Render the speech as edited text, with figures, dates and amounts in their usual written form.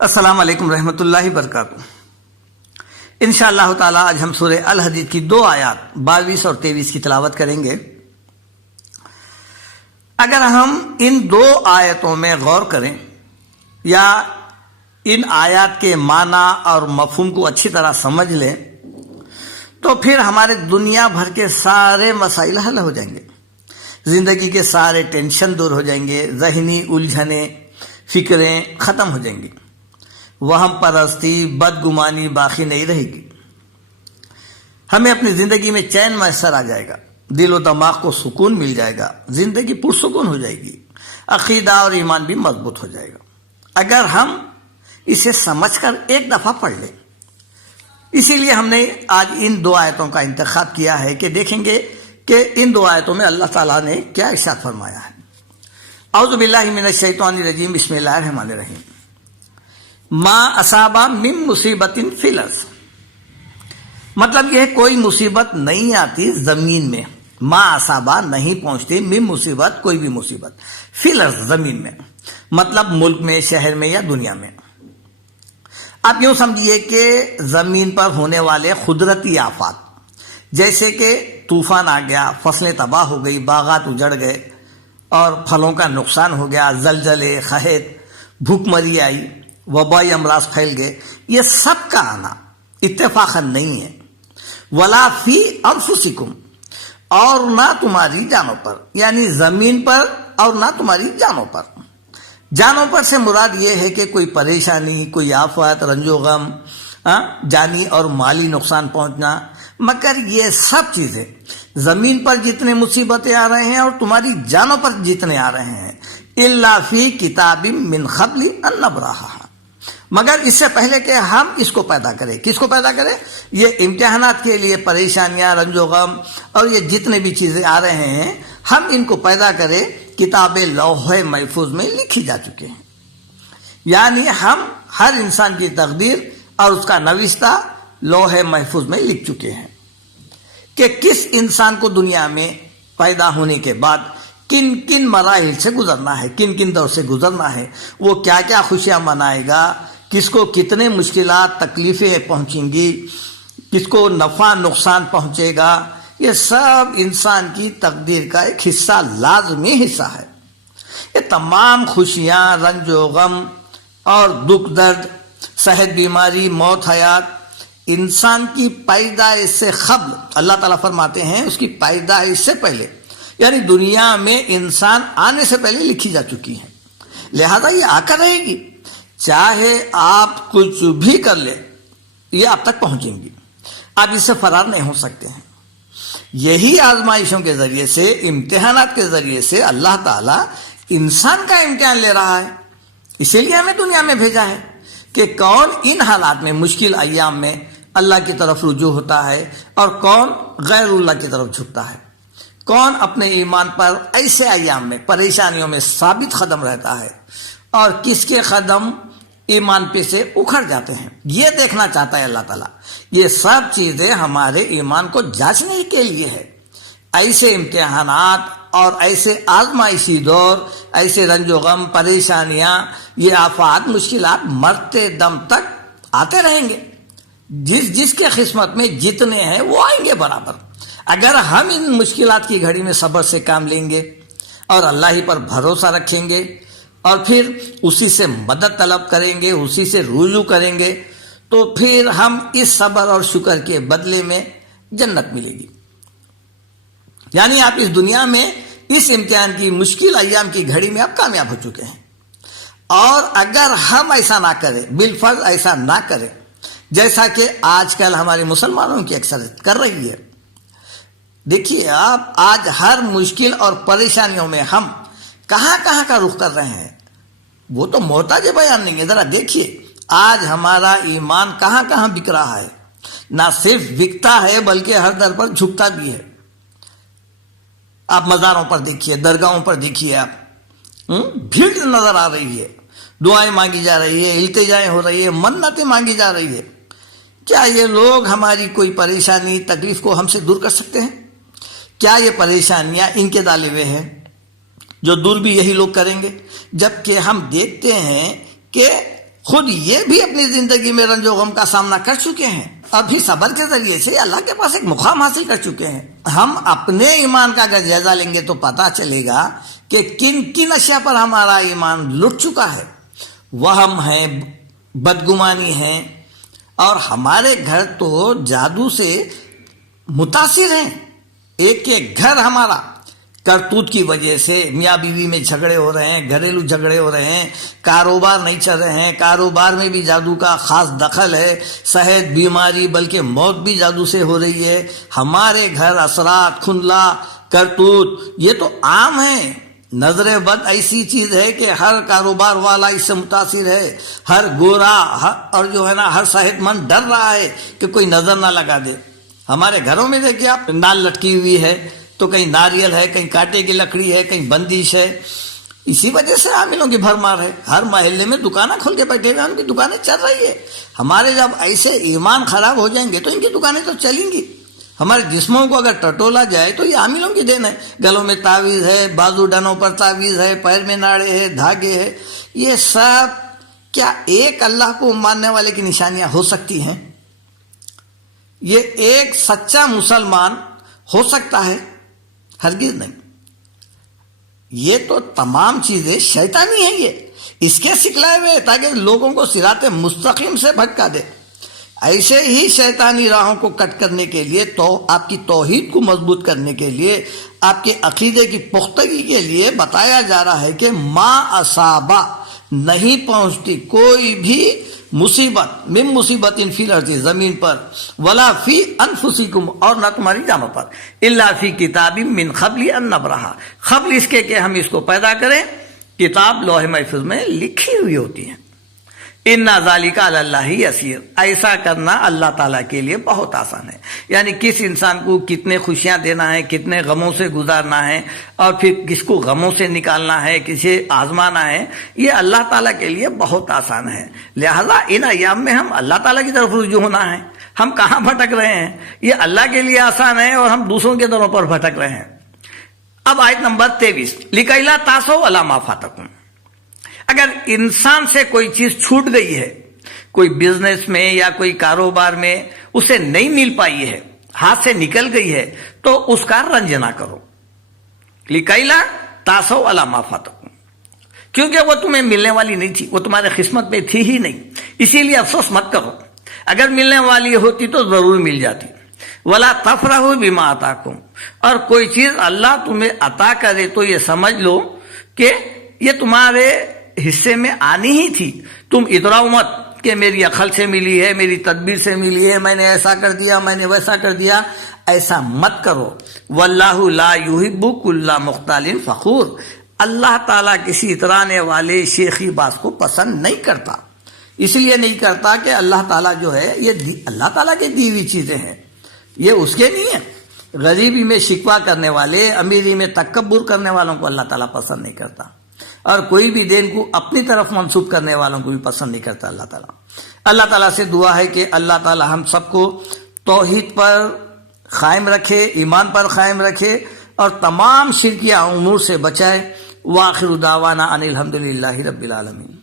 السلام علیکم رحمۃ اللہ وبرکاتہ۔ انشاءاللہ تعالی آج ہم سورہ الحدید کی 2 آیات 22 اور 23 کی تلاوت کریں گے۔ اگر ہم ان 2 آیتوں میں غور کریں یا ان آیات کے معنی اور مفہوم کو اچھی طرح سمجھ لیں تو پھر ہمارے دنیا بھر کے سارے مسائل حل ہو جائیں گے، زندگی کے سارے ٹینشن دور ہو جائیں گے، ذہنی الجھنیں فکریں ختم ہو جائیں گی، وہم پرستی بدگمانی باقی نہیں رہے گی، ہمیں اپنی زندگی میں چین میسر آ جائے گا، دل و دماغ کو سکون مل جائے گا، زندگی پرسکون ہو جائے گی، عقیدہ اور ایمان بھی مضبوط ہو جائے گا اگر ہم اسے سمجھ کر ایک دفعہ پڑھ لیں۔ اسی لیے ہم نے آج ان 2 آیتوں کا انتخاب کیا ہے کہ دیکھیں گے کہ ان 2 آیتوں میں اللہ تعالیٰ نے کیا ارشاد فرمایا ہے۔ اعوذ باللہ من الشیطان الرجیم، بسم اللہ الرحمن الرحیم۔ ما اصابہ من مصیبت فی الارض، مطلب یہ کوئی مصیبت نہیں آتی زمین میں، ما اصابہ نہیں پہنچتی، من مصیبت کوئی بھی مصیبت، فی الارض زمین میں، مطلب ملک میں، شہر میں یا دنیا میں۔ آپ یوں سمجھیے کہ زمین پر ہونے والے قدرتی آفات جیسے کہ طوفان آ گیا، فصلیں تباہ ہو گئی، باغات اجڑ گئے اور پھلوں کا نقصان ہو گیا، زلزلے، قحط، بھوک مری آئی، وبائی امراض پھیل گئے، یہ سب کا آنا اتفاقاً نہیں ہے۔ ولا فی انفسکم، اور نہ تمہاری جانوں پر، یعنی زمین پر اور نہ تمہاری جانوں پر۔ جانوں پر سے مراد یہ ہے کہ کوئی پریشانی، کوئی آفت، رنج و غم، جانی اور مالی نقصان پہنچنا، مگر یہ سب چیزیں زمین پر جتنے مصیبتیں آ رہے ہیں اور تمہاری جانوں پر جتنے آ رہے ہیں، الا فی کتاب من قبل ان نبرأھا، مگر اس سے پہلے کہ ہم اس کو پیدا کریں۔ کس کو پیدا کریں؟ یہ امتحانات کے لیے پریشانیاں، رنج و غم اور یہ جتنے بھی چیزیں آ رہے ہیں، ہم ان کو پیدا کریں، کتاب لوح محفوظ میں لکھی جا چکے ہیں۔ یعنی ہم ہر انسان کی تقدیر اور اس کا نوشتہ لوح محفوظ میں لکھ چکے ہیں کہ کس انسان کو دنیا میں پیدا ہونے کے بعد کن کن مراحل سے گزرنا ہے، کن کن دور سے گزرنا ہے، وہ کیا کیا خوشیاں منائے گا، کس کو کتنے مشکلات تکلیفیں پہنچیں گی، کس کو نفع نقصان پہنچے گا، یہ سب انسان کی تقدیر کا ایک حصہ، لازمی حصہ ہے۔ یہ تمام خوشیاں، رنج و غم اور دکھ درد، صحت بیماری، موت حیات، انسان کی پیدائش سے قبل، اللہ تعالیٰ فرماتے ہیں اس کی پیدائش سے پہلے، یعنی دنیا میں انسان آنے سے پہلے لکھی جا چکی ہیں، لہذا یہ آ کر رہے گی، چاہے آپ کچھ بھی کر لیں یہ آپ تک پہنچیں گی، آپ اس سے فرار نہیں ہو سکتے ہیں۔ یہی آزمائشوں کے ذریعے سے، امتحانات کے ذریعے سے اللہ تعالیٰ انسان کا امتحان لے رہا ہے، اسی لیے ہمیں دنیا میں بھیجا ہے کہ کون ان حالات میں، مشکل ایام میں اللہ کی طرف رجوع ہوتا ہے اور کون غیر اللہ کی طرف جھکتا ہے، کون اپنے ایمان پر ایسے ایام میں، پریشانیوں میں ثابت قدم رہتا ہے اور کس کے قدم ایمان پہ سے اکھڑ جاتے ہیں، یہ دیکھنا چاہتا ہے اللہ تعالیٰ۔ یہ سب چیزیں ہمارے ایمان کو جانچنے کے لیے ہے۔ ایسے امتحانات اور ایسے آزمائشی دور، ایسے رنج و غم، پریشانیاں، یہ آفات، مشکلات مرتے دم تک آتے رہیں گے، جس کے قسمت میں جتنے ہیں وہ آئیں گے برابر۔ اگر ہم ان مشکلات کی گھڑی میں صبر سے کام لیں گے اور اللہ ہی پر بھروسہ رکھیں گے اور پھر اسی سے مدد طلب کریں گے، اسی سے رجوع کریں گے، تو پھر ہم اس صبر اور شکر کے بدلے میں جنت ملے گی۔ یعنی آپ اس دنیا میں اس امتحان کی مشکل ایام کی گھڑی میں آپ کامیاب ہو چکے ہیں، اور اگر ہم ایسا نہ کریں، بالفرض ایسا نہ کریں جیسا کہ آج کل ہمارے مسلمانوں کی اکثریت کر رہی ہے۔ دیکھیے آپ، آج ہر مشکل اور پریشانیوں میں ہم کہاں کہاں کا رخ کر رہے ہیں، وہ تو محتاج بیان نہیں ہے۔ ذرا دیکھیے آج ہمارا ایمان کہاں کہاں بک رہا ہے، نہ صرف بکتا ہے بلکہ ہر در پر جھکتا بھی ہے۔ آپ مزاروں پر دیکھیے، درگاہوں پر دیکھیے، آپ بھیڑ نظر آ رہی ہے، دعائیں مانگی جا رہی ہے، التجائیں ہو رہی ہے، منتیں مانگی جا رہی ہے۔ کیا یہ لوگ ہماری کوئی پریشانی، تکلیف کو ہم سے دور کر سکتے ہیں؟ کیا یہ پریشانیاں ان کے ڈالے ہوئے ہیں جو دور بھی یہی لوگ کریں گے؟ جبکہ ہم دیکھتے ہیں کہ خود یہ بھی اپنی زندگی میں رنج و غم کا سامنا کر چکے ہیں، ابھی صبر کے ذریعے سے اللہ کے پاس ایک مقام حاصل کر چکے ہیں۔ ہم اپنے ایمان کا اگر جائزہ لیں گے تو پتہ چلے گا کہ کن کن اشیاء پر ہمارا ایمان لٹ چکا ہے۔ وہم ہے، بدگمانی ہے، اور ہمارے گھر تو جادو سے متاثر ہیں۔ ایک ایک گھر ہمارا کرتوت کی وجہ سے، میاں بیوی میں جھگڑے ہو رہے ہیں، گھریلو جھگڑے ہو رہے ہیں، کاروبار نہیں چل رہے ہیں، کاروبار میں بھی جادو کا خاص دخل ہے، صحت، بیماری بلکہ موت بھی جادو سے ہو رہی ہے۔ ہمارے گھر اثرات، کھندلا، کرتوت یہ تو عام ہیں۔ نظر بد ایسی چیز ہے کہ ہر کاروبار والا اس سے متاثر ہے، ہر گورا اور جو ہے نا ہر صحت مند ڈر رہا ہے کہ کوئی نظر نہ لگا دے۔ ہمارے گھروں میں دیکھیے آپ، نال لٹکی ہوئی ہے تو کہیں ناریل ہے، کہیں کانٹے کی لکڑی ہے، کہیں بندش ہے۔ اسی وجہ سے عاملوں کی بھرمار ہے۔ ہر محلے میں دکانیں کھول کے بیٹھے ہوئے ہیں، ان کی دکانیں چل رہی ہے۔ ہمارے جب ایسے ایمان خراب ہو جائیں گے تو ان کی دکانیں تو چلیں گی۔ ہمارے جسموں کو اگر ٹٹولا جائے تو یہ عاملوں کی دین ہے۔ گلوں میں تعویذ ہے، بازو ڈنوں پر تعویذ ہے، پیر میں ناڑے ہے، دھاگے ہے، یہ سب کیا ایک اللہ کو ماننے والے کی نشانیاں ہو سکتی ہیں؟ یہ ایک سچا مسلمان ہو سکتا ہے؟ ہرگز نہیں۔ یہ تو تمام چیزیں شیطانی ہیں، یہ اس کے سکھلائے ہوئے تاکہ لوگوں کو صراط مستقیم سے بھٹکا دے۔ ایسے ہی شیطانی راہوں کو کٹ کرنے کے لیے، تو آپ کی توحید کو مضبوط کرنے کے لیے، آپ کے عقیدے کی پختگی کے لیے بتایا جا رہا ہے کہ ما اصابہ، نہیں پہنچتی کوئی بھی مصیبت، من مصیبت فی الارض، زمین پر، ولا فی انفسکم، اور نہ تمہاری جانوں پر، الا فی کتاب من قبل ان نبرہا، قبل اس کے کہ ہم اس کو پیدا کریں، کتاب لوح محفوظ میں لکھی ہوئی ہوتی ہے۔ ان ذالک علی اللہ یسیر، ایسا کرنا اللہ تعالیٰ کے لیے بہت آسان ہے۔ یعنی کس انسان کو کتنے خوشیاں دینا ہے، کتنے غموں سے گزارنا ہے، اور پھر کس کو غموں سے نکالنا ہے، کسے آزمانا ہے، یہ اللہ تعالیٰ کے لیے بہت آسان ہے۔ لہذا ان ایام میں ہم اللہ تعالیٰ کی طرف رجوع ہونا ہے۔ ہم کہاں بھٹک رہے ہیں؟ یہ اللہ کے لیے آسان ہے اور ہم دوسروں کے دوروں پر بھٹک رہے ہیں۔ اب آیت نمبر 23، لِکَیْ لَا تَأْسَوْا عَلَىٰ مَا فَاتَکُم۔ اگر انسان سے کوئی چیز چھوٹ گئی ہے، کوئی بزنس میں یا کوئی کاروبار میں اسے نہیں مل پائی ہے، ہاتھ سے نکل گئی ہے، تو اس کا رنج نہ کرو۔ لِکَیْ لَا تَأْسَوْا عَلَىٰ مَا فَاتَکُم، کیونکہ وہ تمہیں ملنے والی نہیں تھی، وہ تمہارے قسمت میں تھی ہی نہیں، اسی لیے افسوس مت کرو۔ اگر ملنے والی ہوتی تو ضرور مل جاتی۔ وَلَا تَفْرَحُوا بِمَا آتَاكُمْ، اور کوئی چیز اللہ تمہیں عطا کرے تو یہ سمجھ لو کہ یہ تمہارے حصے میں آنی ہی تھی۔ تم ادراؤ مت کہ میری عقل سے ملی ہے، میری تدبیر سے ملی ہے، میں نے ایسا کر دیا، میں نے ویسا کر دیا، ایسا مت کرو۔ واللہ لا یحب کل مختال فخور، اللہ تعالیٰ کسی اترانے والے شیخی باز کو پسند نہیں کرتا۔ اس لیے نہیں کرتا کہ اللہ تعالیٰ جو ہے یہ اللہ تعالیٰ کی دی ہوئی چیزیں ہیں، یہ اس کے نہیں ہیں۔ غریبی میں شکوہ کرنے والے، امیری میں تکبر کرنے والوں کو اللہ تعالیٰ پسند نہیں کرتا، اور کوئی بھی دین کو اپنی طرف منسوب کرنے والوں کو بھی پسند نہیں کرتا اللہ تعالیٰ۔ اللہ تعالیٰ سے دعا ہے کہ اللہ تعالیٰ ہم سب کو توحید پر قائم رکھے، ایمان پر قائم رکھے، اور تمام شرکیہ امور سے بچائے۔ وآخر دعوانا ان الحمدللہ رب العالمین۔